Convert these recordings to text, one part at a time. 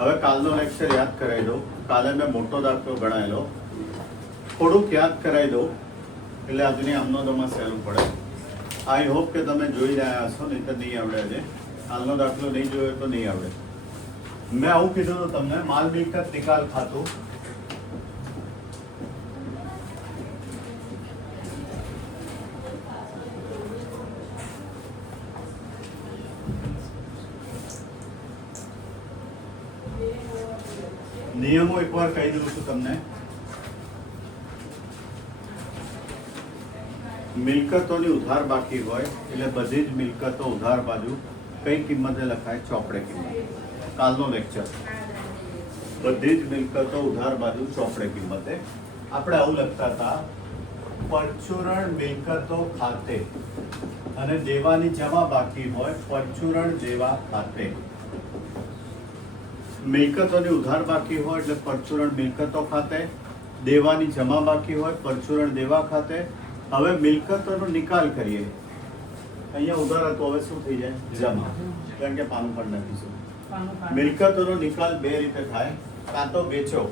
હવે કાલનો લેક્ચર યાદ કરાવી દઉં. કાલે મેં મોટો દાખલો ગણાયેલો, થોડુંક યાદ કરાવી દઉં એટલે આજની આમનોદમાં સહેલું પડે. આઈ હોપ કે તમે જોઈ રહ્યા હશો, નહીં તો નહીં આવડે. આજે કાલનો દાખલો નહીં જોયો તો નહીં આવડે. મેં આવું કીધું હતું તમને, માલ મિલકત નિકાલ ખાતું. નિયમો એકવાર કહી દઉં છું તમને. મિલકતોની ઉધાર બાકી હોય એટલે બધી જ મિલકતો ઉધાર બાજુ કઈ કિંમતે લખાય? ચોપડે કિંમત. કાલનો લેક્ચર બધી જ મિલકતો ઉધાર બાજુ ચોપડે કિંમતે. આપણે આવું લખતા હતા, પરચુરણ મિલકતો ખાતે અને દેવાની જમા બાકી હોય પરચુરણ દેવા ખાતે. મિલકતોની ઉધાર બાકી હોય એટલે પરચુરણ મિલકતો ખાતે, દેવાની જમા બાકી હોય પરચુરણ દેવા ખાતે. હવે મિલકતોનો નિકાલ કરીએ. અહીંયા ઉધાર હતો, હવે શું થઈ જાય? જમા. કારણ કે પાનું પણ નાખીશું. મિલકતોનો નિકાલ બે રીતે થાય, કાં તો વેચો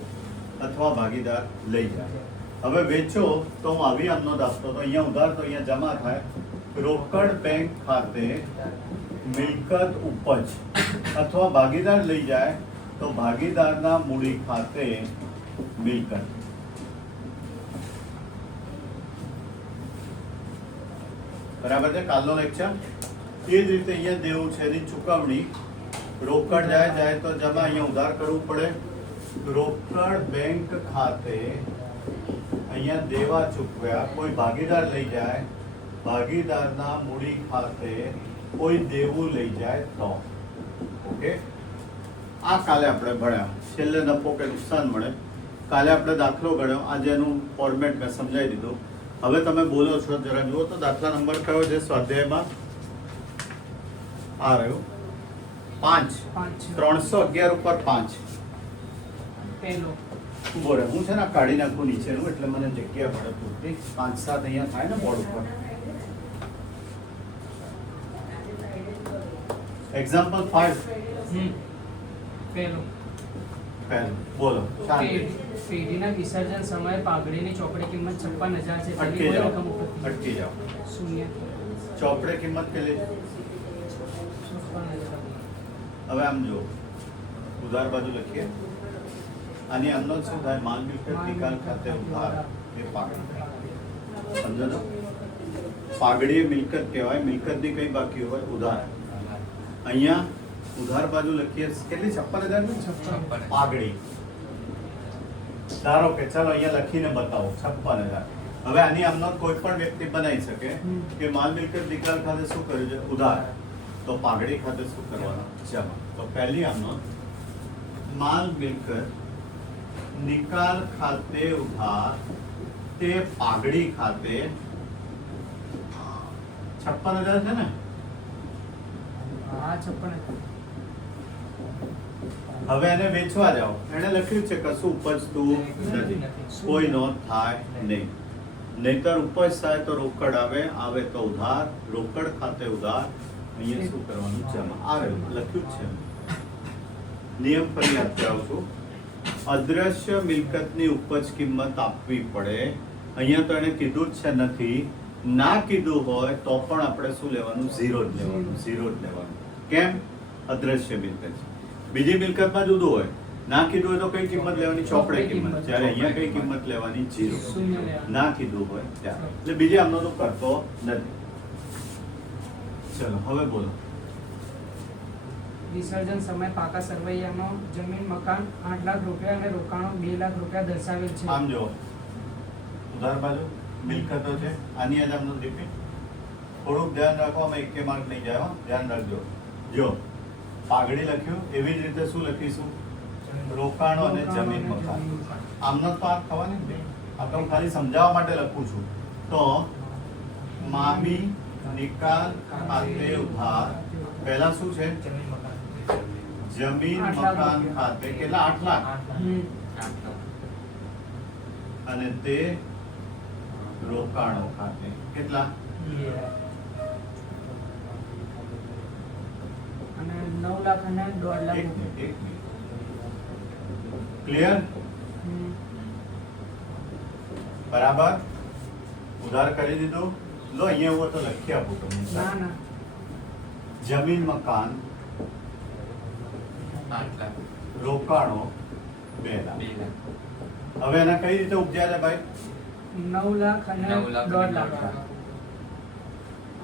અથવા ભાગીદાર લઈ જાય. હવે વેચો તો હું આવી આમનો દાખલો, તો અહીંયા ઉધાર તો અહીંયા જમા થાય. રોકડ બેંક ખાતે મિલકત ઉપજ અથવા ભાગીદાર લઈ જાય તો ભાગીદારના મૂડી ખાતે મિલકત. બરાબર છે? કાલનો લેક્ચર એ જ રીતે અહીંયા દેવું છે એની ચુકવણી. રોકડ જાય તો જમા, અહીંયા ઉધાર કરવું પડે. રોકડ બેંક ખાતે અહીંયા દેવા ચૂકવ્યા, કોઈ ભાગીદાર લઈ જાય, ભાગીદારના મૂડી ખાતે કોઈ દેવું લઈ જાય તો. ઓકે, આ કાલે આપણે ભણ્યા. છેલ્લે નફો કે નુકસાન મળે. કાલે આપણે દાખલો ગણ્યો, આજે એનું ફોર્મેટ મેં સમજાવી દીધું. હવે તમે બોલો છો, જરા જુઓ તો દાખલા નંબર કયો છે સ્વાધ્યાયમાં? આ રહ્યો 5. 311 ઉપર 5. પહેલો ઉભો રહે, હું છે ને કાઢી નાખું નીચેનું, એટલે મને જગ્યા મળે પૂરતી. 5-7 અહીંયા થાય ને બોર્ડ ઉપર. એક્ઝામ્પલ 5. પહેલો બોલો. પેઢીના વિસર્જન સમયે પાઘડીની ચોપડી કિંમત 56,000 છે. અટકી જાઓ, અટકી જાઓ. શૂન્ય. ચોપડે કિંમત કેટલી? 56,000. હવે આમ જો, ઉધાર બાજુ લખીએ. આની અંદર શું થાય? માલ મિલકત નિકાલ ખાતે ઉધાર એ પાઘડી. સમજો છો? પાઘડી એ મિલકત કહેવાય. મિલકતની કઈ બાકી હોય? ઉધાર. અહીંયા ઉધાર બાજુ લખીએ કેટલી? 56,000. પાઘડી. ધારો કે ચાલો અહીંયા લખીને બતાવો 56,000. હવે આની આમનો કોઈ પણ વ્યક્તિ બનાવી શકે કે માલ મિલકત નિકાલ ખાતે શું કર્યું છે? ઉધાર. તો પાઘડી ખાતે શું કરવાનું? જમા. તો પહેલી આમનો માલ મિલકત નિકાલ ખાતે ઉધાર તે પાઘડી ખાતે 56,000 છે ને? હા, 56,000. હવે એને વેચવા જાઓ, એને લખ્યું છે કશું ઉપજતું નથી, કોઈ નોંધ થાય નહીં. નહીતર ઉપજ થાય તો રોકડ આવે, આવે તો ઉધાર. રોકડ ખાતે ઉધાર. અહીંયા શું કરવાનું? જમા. આવે લખ્યું જ છે. નિયમ ફરી યાદ કરાવું છું. અદ્રશ્ય મિલકતની ઉપજ કિંમત આપવી પડે. અહીંયા તો એને કીધું જ છે નથી. ના કીધું હોય તો પણ આપણે શું લેવાનું? ઝીરો જ લેવાનું. ઝીરો જ લેવાનું. કેમ? અદ્રશ્ય મિલકત છે. બીજી મિલકતમાં જુદું હોય. ના કીધું હોય તો કઈ કિંમત લેવાની? ચોપડે કિંમત. જ્યારે અહીંયા કઈ કિંમત લેવાની? ઝીરો. ના કીધું હોય ત્યારે. એટલે બીજી આમનો તો કરતો નથી. ચલો હવે બોલો. વિસર્જન સમયે પાકા સરવૈયામાં જમીન મકાન 8 લાખ રૂપિયા અને રોકાણો 2 લાખ રૂપિયા દર્શાવેલ છે. આમ જો ઉધાર બાજુ મિલકતો છે. આની અંદર આમનું રિપીટ. થોડુંક ધ્યાન રાખવામાં એક માર્ક નહીં જાય. ધ્યાન રાખજો. જો પાઘડી લખ્યું એવી જ રીતે શું લખીશું? રોકાણો અને જમીન મકાન. આમનો તો આ થવાની જ નહીં. આ તો હું ખાલી સમજાવવા માટે લખું છું. તો મામી નિકાલ ખાતે ઉધાર પહેલા શું છે? જમીન મકાન ખાતે કેટલા? 8 લાખ. અને તે રોકાણો ખાતે કેટલા? અને 9 લાખ અને 1.5 લાખ. એક મિનિટ. ક્લિયર? બરાબર, ઉધાર કરી દીધું. લો અહીંયા એવું તો લખી આપું તમને. ના ના જમીન મકાન 8 લાખ રોકાણો 2 લાખ. 2 લાખ હવે એના કઈ રીતે ઉપજ્યા છે ભાઈ? 9 લાખ અને 9 લાખ 1.5 અને લાખ 1.5 લાખ.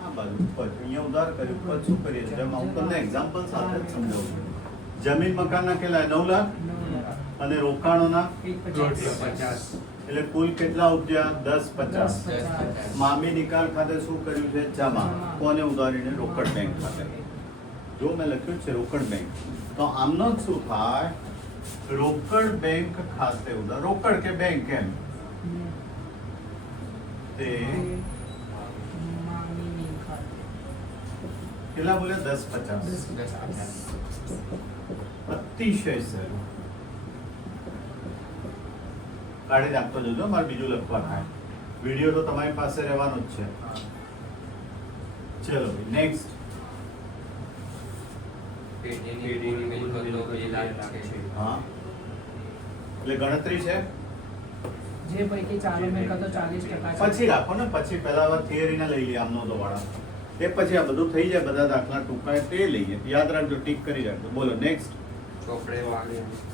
આ બાજુ ઉપર અહીંયા ઉધાર કર્યું, ઉપર શું કરીએ છીએ? હું તમને એક્ઝામ્પલ સાથે જ સમજાવું છું. જમીન મકાનના કેટલા? 9 લાખ 9 લાખ અને રોકાણોના 1.50 એટલે કુલ કેટલા ઉપજ્યા? 10.50. 10.50. મામી નિકાલ ખાતે શું કર્યું છે? જમા. કોને ઉધારીને? રોકડ બેંક ખાતે. જો મેં લખ્યું છે રોકડ બેંક, તો આમનો શું થાય? રોકડ બેંક ખાતે ઉધાર. રોકડ કે બેંક એમ તે મામીની ખાતે કેટલા બોલે? 10.50. 10.50. અતિશય સહેલું. કાઢી નાખતો જજો, મારે બીજું લખવા થાય. વિડીયો તો તમારી પાસે રહેવાનો જ છે. ચલો નેક્સ્ટ. પેઢીની કુલ મિલકતો 2 લાખ છે. હા, એટલે ગણતરી છે. જે પૈકી ચાલુ મિલકતો 40% છે. પછી રાખો ને, પછી પહેલા થિયરી ના લઈ લઈએ આમનો તો વાળા. એ પછી આ બધું થઈ જાય, બધા દાખલા ટૂંકા તે લઈએ. યાદ રાખજો, ટીક કરી રાખજો. બોલો નેક્સ્ટ. ચોપડે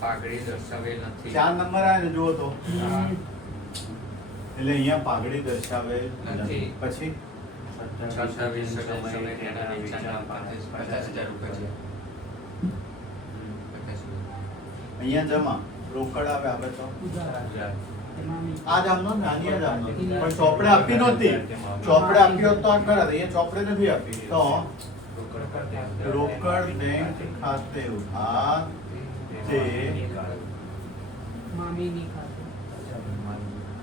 પાઘડી દર્શાવેલ નથી. 4 નંબર આવે ને, જુઓ તો. હમ. એટલે અહીંયા પાઘડી દર્શાવેલ નથી. નથી. પછી 27 સમય તેના વેચાણના 50,000 રૂપિયા છે. 50,000. અહીંયા જમા રોકડ આવે. આવે તો ઉધાર. મામી. આ જામનો ને આની આ જામનો. પણ ચોપડે આપી નહોતી. ચોપડે આપી હોત તો આ ખરા. અહીંયા ચોપડે નથી આપી. તો રોકડ બેંક ખાતે ઉધાર તે મામીની ખાતે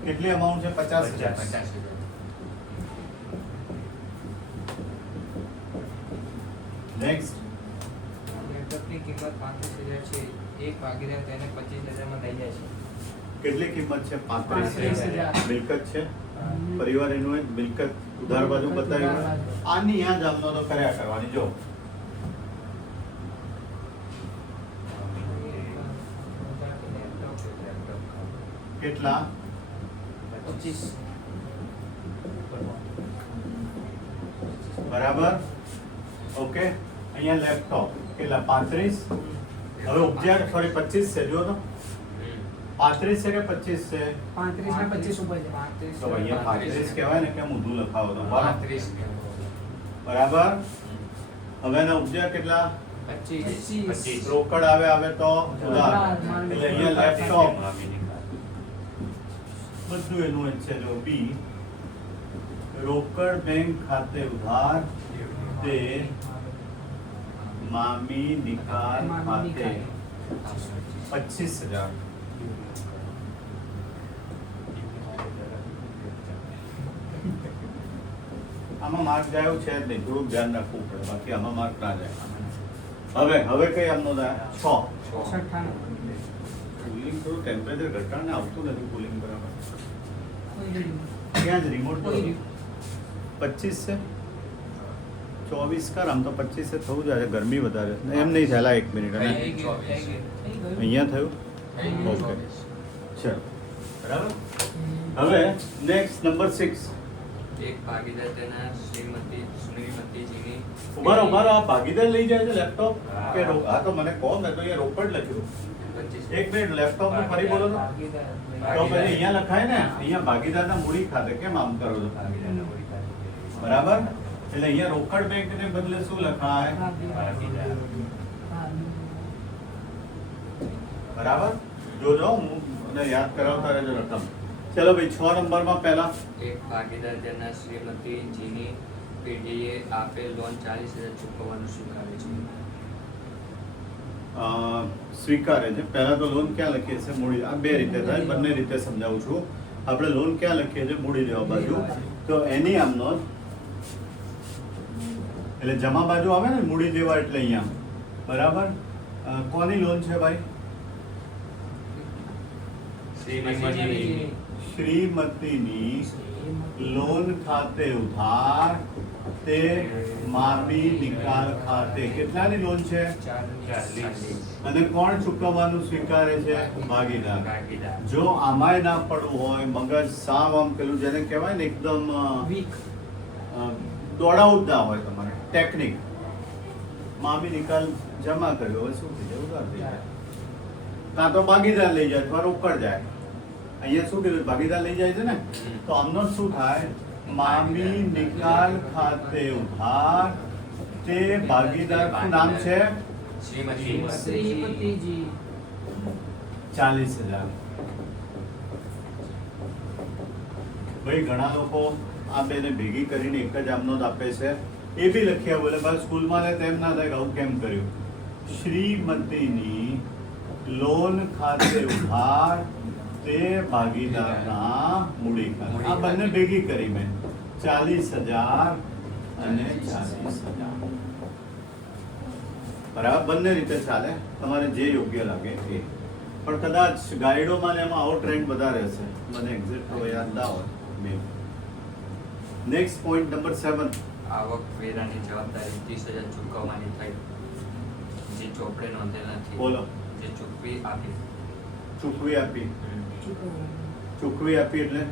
કેટલી અમાઉન્ટ છે? 50,000. 50,000. નેક્સ્ટ. લેપટોપની કિંમત 35,000 છે. એક ભાગીદાર તેને 25,000 માં લઈ જાય છે. કેટલી કિંમત છે? 35,000. 35,000. મિલકત છે. પરિવાર એનું એક મિલકત ઉધાર બાજુ બતાવ્યું. આની આ જામનો તો કર્યા કરવાની. જો કેટલા? 25. બરાબર. ઓકે, અહીંયા લેપટોપ કેટલા? 35. હવે ઉપજ્યા, સોરી 25 છે. જો તો 35 છે કે 25 છે? 35 ને 25 ઉપર છે. તો અહીંયા 35 કહેવાય ને, કેમ ઊંધું લખાવો તો? 35. બરાબર. હવે એના ઉપજ્યા કેટલા? 25. રોકડ આવે તો ઉધાર. એટલે અહીંયા લેપટોપ બધું એનું જ છે. જો બી રોકડ બેંક ખાતે ઉધાર તે મામી નિકાલ મામીની ખાતે ખાતે 25,000. આમાં માર્ક જાય એવું છે જ નહીં, થોડુંક ધ્યાન રાખવું પડે, બાકી આમાં માર્ક ના જાય. હવે કઈ આમનો થાય? 6. 96. કુલિંગ થોડું ટેમ્પરેચર ઘટાડને આવતું નથી. કુલિંગ બરાબર કોઈ નહીં. ક્યાં જ રિમોટ કોઈ નહીં. 25 છે. 24 કર. આમ તો 25 છે, થવું જાય. ગરમી વધારે છે. એમ નહીં થયેલા. 1 મિનિટ. અને થઈ ગયું. થઈ ગયું. અહીંયા થયું. ઓકે, ચલો બરાબર. હવે નેક્સ્ટ નંબર 6. એક ભાગીદાર તેના શ્રીમતીજીની ઉભારો આ ભાગીદાર લઈ જાય છે લેપટોપ કે હા તો મને કહો. મેં તો અહીંયા રોકડ લખ્યું. 25. 1 મિનિટ, લેપટોપ નું ફરી બોલો તો. તો પછી અહીંયા લખાય ને, અહીંયા ભાગીદારના મૂડી ખાતે. કેમ આમ કરો છો? બરાબર. એટલે અહીંયા રોકડ બેંક ને બદલે શું લખાય? બરાબર. જોજો, હું મને યાદ કરાવતા રહેજો રકમ. ચલો ભાઈ, 6 નંબરમાં પહેલા એક ભાગીદાર તેના શ્રીમતીજીની પેઢીએ આપેલ લોન 40,000 ચૂકવવાનું સ્વીકારે છે. સ્વીકારે છે. પહેલા તો લોન ક્યાં લખીએ છીએ? મૂડી. આ બે રીતે થાય, બંને રીતે સમજાવું છું. આપણે લોન ક્યાં લખીએ છીએ? મૂડી લેવા બાજુ. તો એની આમનો એટલે જમા બાજુ આવે ને, મૂડી લેવા એટલે અહીંયા. બરાબર. કોની લોન છે ભાઈ? શ્રીમતીજીની શ્રીમતીની લોન ખાતે ઉધાર તે મામી નિકાલ ખાતે. કેટલાની લોન છે? 40. અને કોણ ચૂકવવાનું સ્વીકારે છે? ભાગીદાર. ભાગીદાર. જો આમાંય ના પડવું હોય, મગજ સાવ આમ પેલું જેને કહેવાય ને એકદમ વીક દોડાવું જ ના હોય તમારે ટેકનિક, મામી નિકાલ જમા કર્યો હવે શું થઈ જાય? ઉધાર થઈ જાય. કાં તો ભાગીદાર લઈ જાય અથવા રોકડ જાય. અહીંયા શું કીધું? ભાગીદાર લઈ જાય છે ને, તો આમનો શું થાય? મામી નિકાલ ખાતે ઉધાર તે ભાગીદાર નું નામ છે શ્રીમતી. શ્રીમતીજી 40,000. ભાઈ ઘણા લોકો આ બેને ભેગી કરીને એક જ આમનો જ આપે છે. એ બી લખ્યા બોલે ભાઈ સ્કૂલમાં લે તેમ ના થાય કે આવું કેમ કર્યું. શ્રીમતીની લોન ખાતે ઉધાર તે ભાગીદારના મૂડી ખાતે. આ બંને ભેગી કરી મેં 40,000 અને 40,000. બરાબર, બંને રીતે ચાલે, તમારે જે યોગ્ય લાગે એ. પણ કદાચ ગાઈડોમાં ને એમાં આવો ટ્રેન્ડ વધારે હશે, મને એક્ઝેક્ટ તો યાદ ના હોય. Next point number 7. આવક વેરાની જવાબદારી 30,000 ચૂકવવાની થઈ, જે ચોપડે નોંધેલ નથી. બોલો. જે ચૂકવી આપી. ચૂકવી આપી. ચૂકવવાનું. ચૂકવી આપી એટલે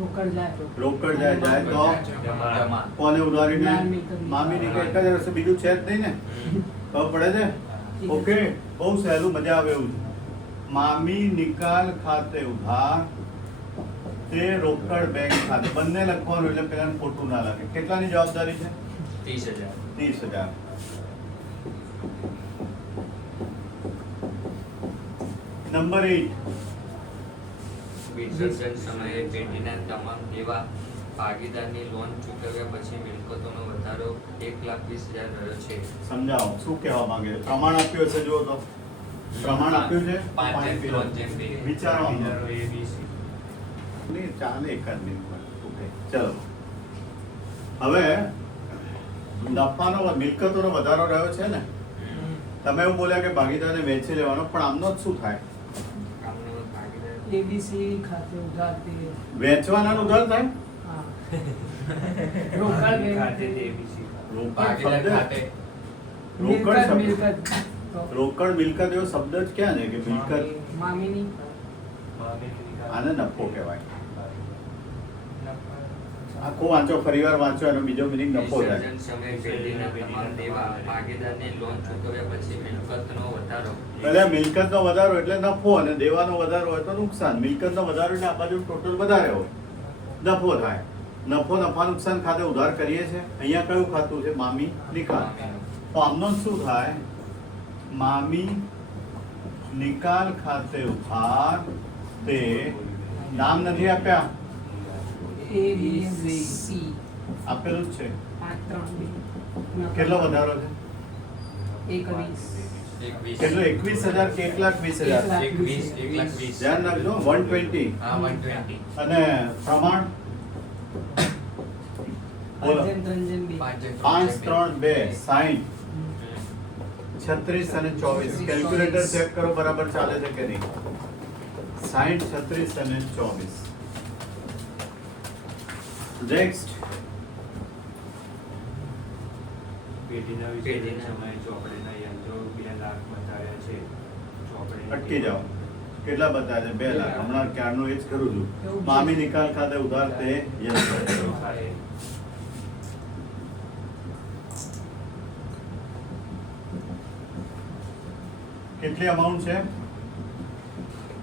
રોકડ જાય રોકડ જાય તો જમા. કોને ઉધારીને? મામી. મામીની કે એક જ હશે, બીજું છે જ નહીં ને. ખબર પડે છે? ઓકે, બહુ સહેલું, મજા આવે એવું છે. મામી નિકાલ ખાતે ઉધાર તે રોકડ બેંક ખાતે. બંને લખવાનું એટલે પેલાને ખોટું ના લાગે. કેટલાની જવાબદારી છે? 30,000. 30,000. નંબર 8. વિસર્જન સમયે પેઢીના તમામ દેવા ભાગીદારની લોન ચૂકવ્યા પછી મિલકતોનો વધારો 1,20,000 રહ્યો છે. સમજાવો શું કહેવા માંગે છે? પ્રમાણ આપ્યું હશે, જુઓ તો પ્રમાણ આપ્યું છે. 5 વિચારો ABC. નહીં, ચાલે એકાદ મિનિટ. ઓકે, ચલો. હવે નફાનો મિલકતોનો વધારો રહ્યો છે ને. તમે એવું બોલ્યા કે ભાગીદારને વેચી લેવાનો, પણ આમનો જ શું થાય? કામનો ભાગીદાર એબીસી ખાતે ઉધાર તે વેચવાના ઉધાર થાય? હા રોકડ બેંક રોકડ ભાગીદાર શબ્દ, ખાતે રોકડ શબ્દ. મિલકત તો રોકડ મિલકત એવો શબ્દ જ ક્યાં છે કે મિલકત? મામીની આને નફો કહેવાય. આખું વાંચો, ફરીવાર વાંચો, એનો બીજો મિનિંગ નફો થાય. વિસર્જન સમયે પેઢીના તમામ દેવા ભાગીદારની લોન ચૂકવ્યા પછી મિલકતનો વધારો એટલે મિલકતનો વધારો એટલે નફો, અને દેવાનો વધારો હોય તો નુકસાન. મિલકતનો વધારો એટલે આ બાજુ ટોટલ વધારે હોય, નફો થાય. નફો નફા નુકસાન ખાતે ઉધાર કરીએ છીએ. અહીંયા કયું ખાતું છે? મામી નિકાલ. તો આમનો શું થાય? મામી નિકાલ ખાતે ઉધાર તે નામ નથી આપ્યા, એબીસી આપેલું જ છે. 532 કેટલો વધારો છે? 21 કેટલો? 21,000 કે 1,20,000? 1,20,000. ધ્યાન રાખજો, 120. હા, 120. અને પ્રમાણ બોલો. અજન ત્રંજન બી 5, 3, 2, 60, 36 અને 24. કેલ્ક્યુલેટર ચેક કરો બરાબર ચાલે છે કે નહીં. 60, 36 અને 24. નેક્સ્ટ. પેઢીના વિસર્જન સમયે ચોપડીના યંત્રો 2 લાખ બતાવ્યા છે. ચોપડીની અટકી જાઓ. કેટલા બતાવે છે? 2 લાખ. હમણાં ક્યારનું એ જ કરું છું. મામી નિકાલ ખાતે ઉધાર તે યંત્ર. કેટલી અમાઉન્ટ છે?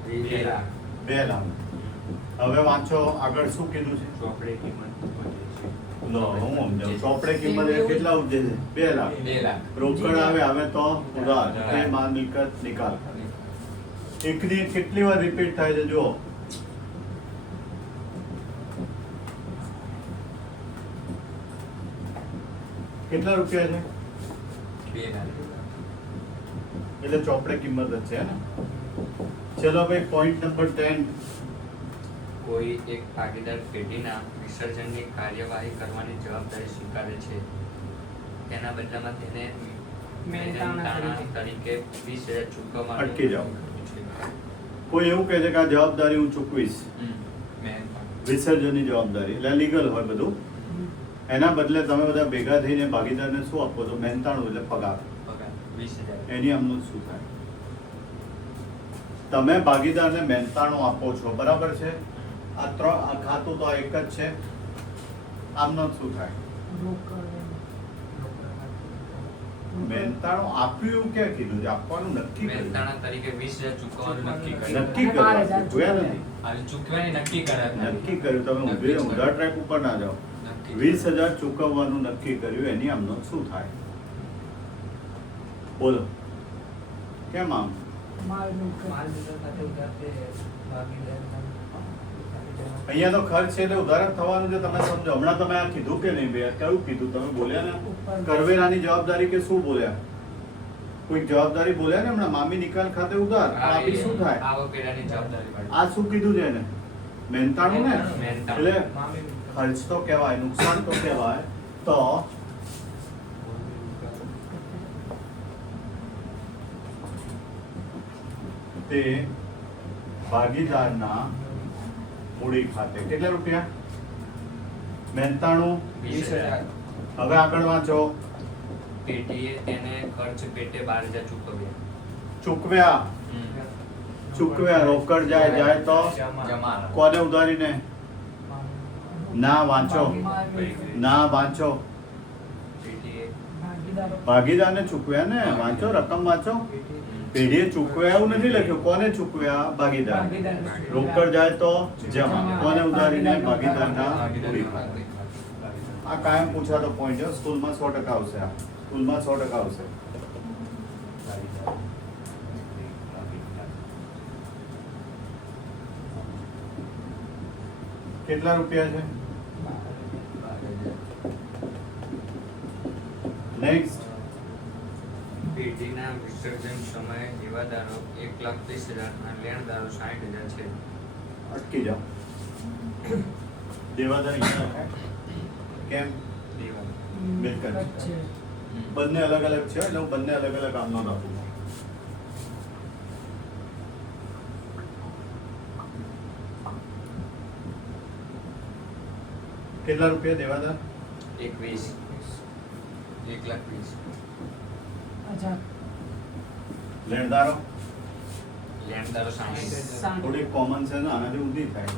2 લાખ. 2 લાખ. હવે વાંચો આગળ શું કીધું છે? ચોપડી કિંમત વધે છે. લો, હું સમજાવું. ચોપડે કિંમત એ કેટલા ઉપજે છે? 2 લાખ. 2 લાખ. રોકડ આવે તો ઉધાર તે માલ મિલકત નિકાલ. એકની કેટલી વાર રિપીટ થાય છે જુઓ. કેટલા રૂપિયા છે? 2 લાખ. એટલે ચોપડે કિંમત જ છે ને. ચલો ભાઈ, પોઈન્ટ નંબર 10. કોઈ એક ભાગીદાર પેઢીના વિસર્જનની કાર્યવાહી કરવાની જવાબદારી સ્વીકારે છે. તેના બદલામાં તેને મહેનતાણા તરીકે 20,000 ચૂકવવાનું અટકી જાઓ. કોઈ એવું કહે છે કે આ જવાબદારી હું ચૂકવીશ. વિસર્જનની જવાબદારી એટલે લીગલ હોય બધું. એના બદલે તમે બધા ભેગા થઈને ભાગીદારને શું આપો છો? મહેનતાણું એટલે પગાર. પગાર 20,000. એની આમનું શું થાય? તમે ભાગીદારને મહેનતાણું આપો છો, બરાબર છે? આ ખાતું તો આ એક જ છે. આમનો શું થાય? મહેનતાણું આપ્યું એવું ક્યાં કીધું છે? આપવાનું નક્કી કર્યું. મહેનતાણા તરીકે 20,000 ચૂકવવાનું નક્કી કર્યું. નક્કી કર્યું, ચૂકવ્યા નથી. હાલ ચૂકવ્યાની નક્કી કર્યા. નક્કી કર્યું. તમે ઉધા ટ્રેક ઉપર ના જાઓ. નક્કી 20,000 ચૂકવવાનું નક્કી કર્યું, એની આમનો શું થાય? બોલો કેમ આમ? માલ મિલકત સાથે ઉધાર તે ભાગીદારના અહીંયા તો ખર્ચ છે એટલે ઉધાર જ થવાનું છે. તમે સમજો. હમણાં તમે આ કીધું કે નહીં ભાઈ? કયું કીધું તમે? બોલ્યા ને કરવેરાની જવાબદારી કે શું બોલ્યા? કોઈ જવાબદારી બોલ્યા ને હમણાં? મામી નિકાલ ખાતે ઉધાર. આ બી શું થાય? આવકવેરાની જવાબદારી પડે. આ શું કીધું છે એને? મહેનતાણું ને. મહેનતાણું. એટલે મામી મિલકત ખર્ચ તો કહેવાય, નુકસાન તો કહેવાય. તો તે ભાગીદારના મૂડી ખાતે કેટલા રૂપિયા? મહેનતાણું. 20,000. હવે આગળ વાંચો. પેટીએ તેને ખર્ચ પેટે 12,000 ચૂકવ્યા. ચૂકવ્યા રોકડ જાય તો જમા. કોને ઉધારીને? ના વાંચો, ના વાંચો. પેટીએ ભાગીદારને ચૂકવ્યા ને. વાંચો, રકમ વાંચો. પેઢીએ ચૂકવ્યા એવું નથી લખ્યું. કોને ચૂકવ્યા? ભાગીદાર. રોકડ જાય તો જમા. કોને ઉધારીને? ભાગીદારના મૂડી ખાતે. આ કાયમ પૂછાતો પોઈન્ટ છે. સ્કૂલમાં 100% આવશે. આ સ્કૂલમાં 100% આવશે. કેટલા રૂપિયા છે? નેક્સ્ટ. પેઢીના વિસર્જન સમયે દેવાદારો 1,30,000 અને લેણદારો 60,000 છે. અટકી જાઓ. દેવાદાર અહીંયા લખાય. કેમ? દેવા. મિલકત બંને અલગ અલગ છે એટલે હું બંને અલગ અલગ આમનો રાખું. કેટલા રૂપિયા દેવાદાર? 1,20,000. લેણદારો લેણદારો 60,000. થોડી કોમન છે ને, આનાથી ઊંધી થાય.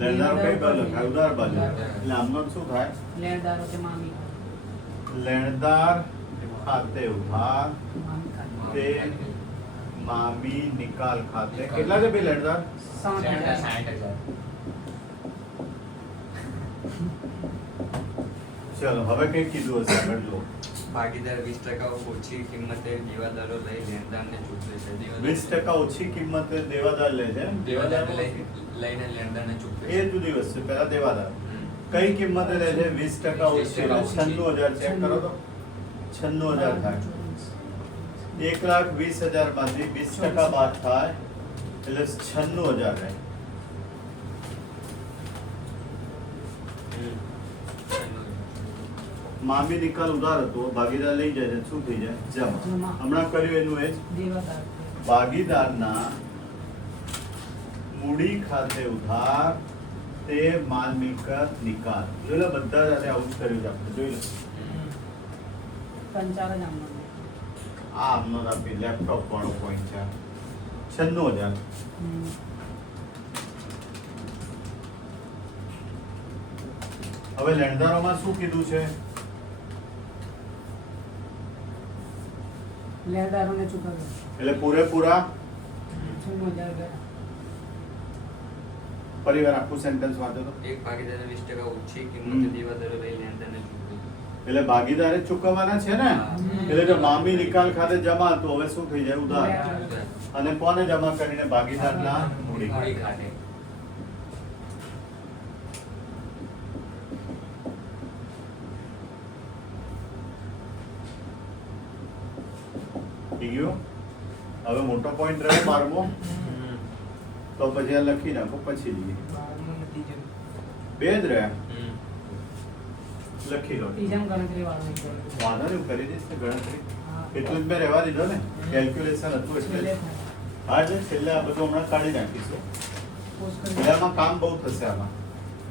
લેણદારો કઈ બાજુ લખાય? ઉધાર બાજુ. એટલે આમનો શું થાય? લેણદારો તે મામી લેણદાર ખાતે ઉધાર તે મામી નિકાલ ખાતે. કેટલા છે ભાઈ લેણદાર? 60,000. ચલો હવે કઈ કીધું હશે આગળ લો. ભાગીદાર 20% ઓછી કિંમતે દેવાદારો લઈ લેણદારને ચૂકવે છે. 20% ઓછી કિંમતે દેવાદાર લે છે. દેવાદારને લઈને લેણદારને ચૂકવે એ જુદી વસ્તુ. પહેલા દેવાદાર કઈ કિંમતે લે છે? 20% ઓછી. 96,000 ચેક કરો તો 96,000 થાય. 1,20,000 માંથી 20% બાદ થાય એટલે 96,000 રહે. મામી નિકાલ ઉધાર હતો, ભાગીદાર લઈ જાય છે, શું થઈ જાય? જમા. જમા. હમણાં કર્યું એનું એ જ. દેવાદાર ભાગીદારના મૂડી ખાતે ઉધાર તે માલ મિલકત નિકાલ. જોઈ લો બધા સાથે આવું જ કર્યું છે આપણે. જોઈ લો કંચાર જ આમનો આ આમનો આપી લેપટોપ વાળો પોઈન્ટ છે. 96,000. હવે લેણદારોમાં શું કીધું છે? લેણદારોને ચૂકવ્યો એટલે પૂરેપૂરા 96,000 ગયા. પરિવાર આખું સેન્ટેન્સ વાંચો તો. એક ભાગીદારે 20% ઓછી કિંમતે દેવાદારો લઈ લેણદારને ચૂકવે. એટલે ભાગીદારે ચૂકવવાના છે ને. એટલે જો મામી નિકાલ ખાતે જમા તો હવે શું થઈ જાય? ઉધાર. અને કોને જમા કરીને? ભાગીદારના મૂડી ખાતે. મૂડી ખાતે. થઈ ગયું? હવે મોટો પોઈન્ટ રહ્યો 12મો. તો પછી આ લખી નાખો, પછી લઈએ. 12 નથી જોયું. બે જ રહ્યા. લખી લો. ત્રીજામાં ગણતરી વાળો એક વાંધો નહીં, હું કરી દઈશ ને ગણતરી. હા. એટલું જ મેં રહેવા દીધો ને. કેલ્ક્યુલેશન હતું છેલ્લે એટલે. થાય. હા, એટલે છેલ્લે આ બધું હમણાં કાઢી નાખીશું. પોસ્ટ એટલે આમાં કામ બહુ થશે આમાં